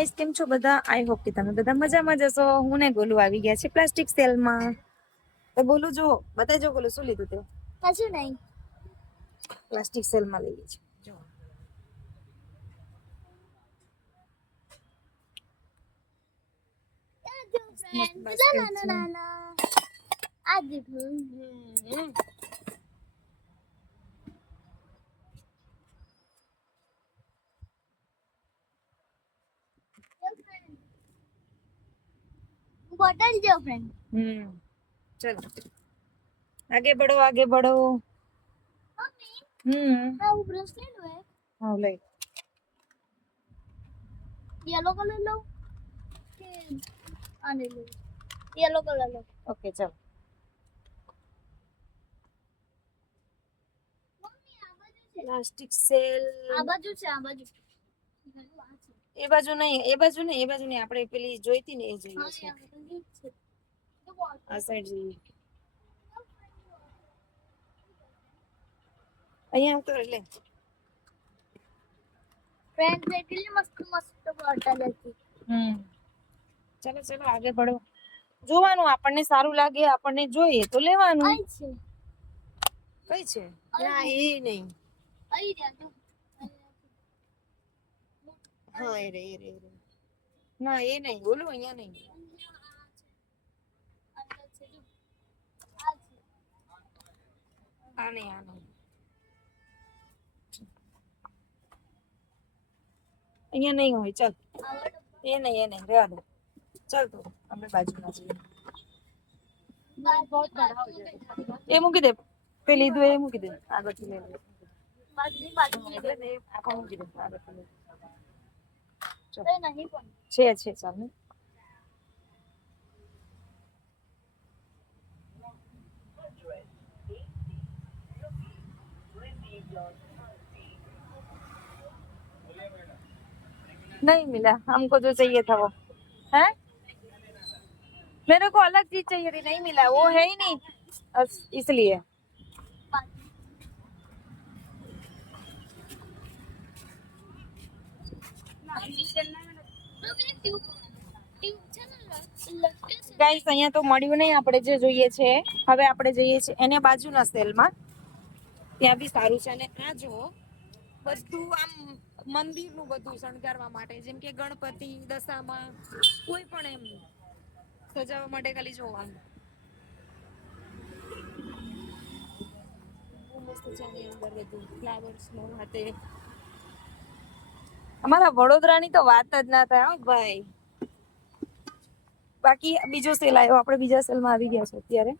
Guys કેમ છો બધા? આઈ હોપ કે તમે બધા મજામાં જશો. હું ને ગોલુ આવી ગયા છે પ્લાસ્ટિક સેલમાં. તો બોલું જો બતાજો ગોલુ શું લીધું તે? કશું નહીં. પ્લાસ્ટિક સેલમાં લઈએ છે જો. બોટલ જો ફ્રેન્ડ. चलो आगे बढ़ो आगे बढ़ो. આ બ્રેસલેટ હોય हाँ ले. येलो कलर लो કે આને લો येलो कलर लो. ओके चलो. મમ્મી આ બાજુ છે, प्लास्टिक सेल આ બાજુ છે, આ બાજુ. એ બાજુ નહીં, એ બાજુ નહીં, એ બાજુ નહીં. આપણે પેલી જોઈતી ને એ જોઈએ હા છે. યાર ઠીક છે. આ સાઈડ જોઈએ. અહીંયા આવતો એટલે ફ્રેન્ડ કેટલી મસ્ત મસ્ત બોટલ હતી. ચલો ચલો આગે बढ़ो. જોવાનું આપણને સારું લાગે, આપણને જોઈએ તો લેવાનું. આઈ છે, કઈ છે? ના એ નહીં. આઈ રહ્યા તો. હા એ રે એ રે એ રે. ના એ નહીં, બોલું અહીંયા નહીં. આ નહીં આ નહીં. અહીંયા નહીં હોય. ચાલ એ નહીં રહેવા દો. ચાલ તો અમે બાજુમાં જઈએ. એ મૂકી દે. પેલી લીધું એ મૂકી દે. આગળથી લઈ લે. આખો મૂકી દે આગળથી લઈ લે. નહીં પણ છે ચાલ ને. नहीं मिला हमको जो चाहिए था वो है. मेरे को अलग चीज चाहिए थी, नहीं मिला. वो है ही नहीं इसलिए. ગાઈસ અહીંયા તો મળ્યું નહીં આપણે જે જોઈએ છે. હવે આપણે જઈએ છીએ એને બાજુના સેલમાં. ત્યાં બી સારું છે. અને આ જો બધું આમ મંદિરનું બધું શણગારવા માટે, જેમ કે ગણપતિ દશામાં કોઈ પણ એમ સજાવવા માટે ખાલી જોવાનું. બહુ મસ્ત છે આની અંદર બધું ફ્લાવર્સ નો હાથે. અમારા વડોદરાની તો વાત જ ના થાય હો ભાઈ. બાકી બીજો સેલ આવ્યો, આપણે બીજા સેલમાં આવી ગયા છે અત્યારે.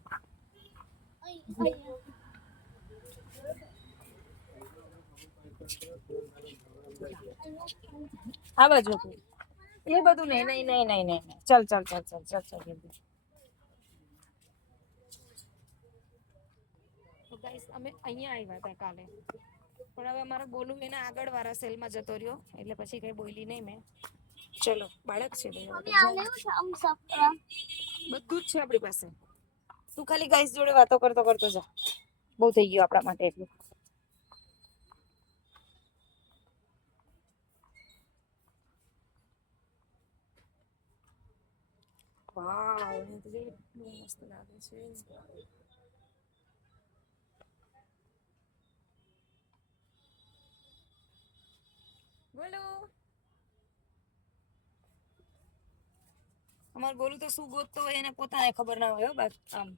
આ બાજુ એ બધું નહીં. ચાલ ગાઈસ અમે અહીંયા આવ્યા હતા કાલે, પણ હવે અમારે બોલું એના આગળ વાળા સેલમાં જતો રહ્યો એટલે પછી કઈ બોલી નહીં મેં. ચલો બાળક છે ભાઈ, બધું જ છે આપણી પાસે. તું ખાલી ગાઈસ જોડે વાતો કરતો જા. બહુ થઈ ગયું આપણા માટે એટલું. વાવ એ તો બહુ મસ્ત લાગે છે. બોલો અમાર બોલું તો શું ગોતતો હોય એને પોતાને ખબર ના હોય. બસ આમ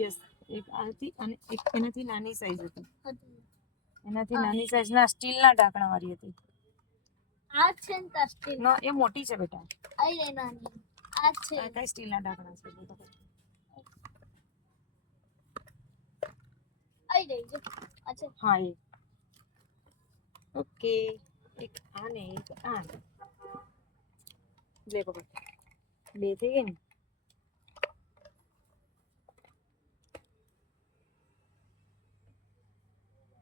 યસ. એક આ હતી અને એક એનાથી નાની સાઈઝ હતી. એનાથી નાની સાઈઝ ના સ્ટીલના ઢાંકણા વાળી હતી. આ છે ને સ્ટીલ. નો એ મોટી છે બેટા. આઈ રે નાની. આ છે. આ કઈ સ્ટીલના ઢાંકણા છે બેટા. આઈ રહી છે. અચ્છા હા એ ઓકે. એક આ ને એક આ. લે પકડ. બે થઈ ગઈ ને.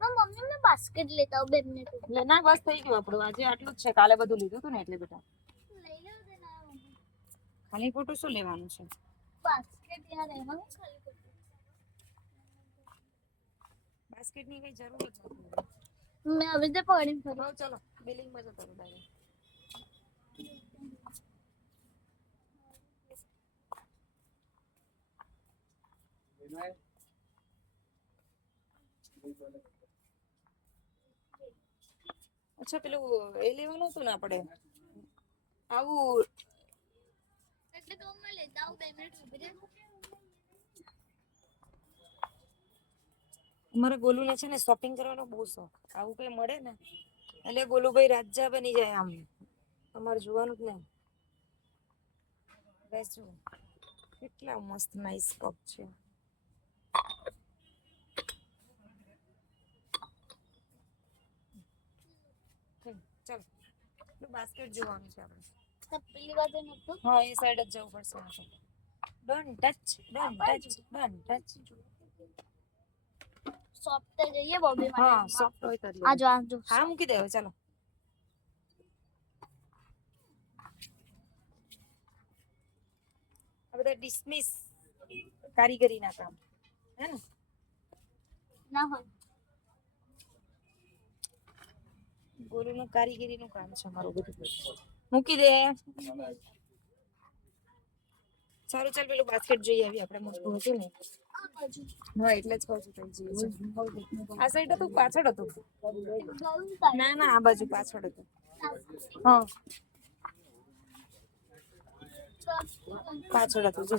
મમ્મી મેં બાસ્કેટ લેતા હું 2 મિનિટ. એટલે ના બસ થઈ ગયું આપણું. આજે આટલું જ છે. કાલે બધું લીધું હતું ને એટલે બેટા. લઈ લો દે ના ખાલી ખોટું શું લેવાનું છે? બાસ્કેટ યાર એમાં હું ખાલી કરું. બાસ્કેટની કઈ જરૂર જ નથી. મેં હવે તે પકડીને ફરી હો ચલો બિલિંગમાં જતો રહો direct. અચ્છા પેલું એ લેવાનું હતું ને આપણે આવું એટલે તો હું લેતા આવું 2 મિનિટ ઉભી રહે મારા ગોલુને છે ને શોપિંગ કરવાનો બહુ શોખ આવું કઈ મળે ને એટલે ગોલુભાઈ રાજા બની જાય આમ તમારે જોવાનું જ નહીં બસ જુઓ કેટલા મસ્ત નાઈસ કપ છે ચાલો બાસ્કેટ જોવાનું છે આપણે તો પેલી બાજુ નતું હા એ સાઈડ જ જવું પડશે ડોન્ટ ટચ શોપ તે જઈએ બોબી હા માટે સોફ્ટ હોય તો જ આ લેવાનું. જો હા મૂકી દેવો ચાલો આ બધા ડિસમિસ કારીગરીના કામ હે ને ના હોય ગોલુનું કારીગરીનું કામ છે અમારું બધું મૂકી દે સારું ચાલ પેલું બાસ્કેટ જોઈ આવી આપણે મોટું હતું ને આ બાજુ હા એટલે જ કહું છું તઈ જઈએ છીએ. આ સાઈડ હતું પાછળ હતું ગયું ના ના આ બાજુ પાછળ હતું હા પાછળ હતું જો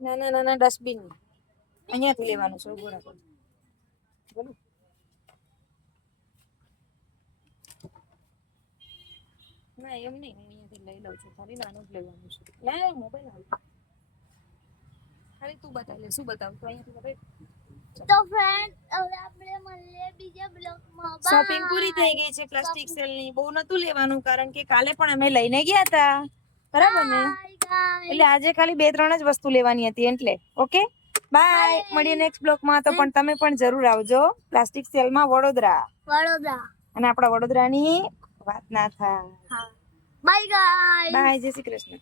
નાના નાના ડસ્ટબિન અહીંયાથી લેવાનું છે ઉભો રાખો બોલો ના એમ નહીં હું અહીંયાથી લઈ લઉં છું ખાલી નાનું જ લેવાનું છે ના મોબાઈલ આવે ખાલી તું બતાવી લે શું બતાવું તો અહીંયાથી બતાવી તો ફ્રેન્ડ હવે આપણે મળીએ બીજા બ્લોગમાં શોપિંગ પૂરી થઈ ગઈ છે પ્લાસ્ટિક સેલ ની બહુ નતું લેવાનું કારણ કે કાલે પણ અમે લઈને ગયા હતા બરાબર ને એટલે આજે ખાલી 2-3 જ વસ્તુ લેવાની હતી એટલે ઓકે બાય મળીએ નેક્સ્ટ બ્લોગમાં તો પણ તમે પણ જરૂર આવજો પ્લાસ્ટિક સેલમાં વડોદરા વડોદરા અને આપણા વડોદરાની વાત ના થાય હા બાય ગાઈસ બાય જય શ્રી કૃષ્ણ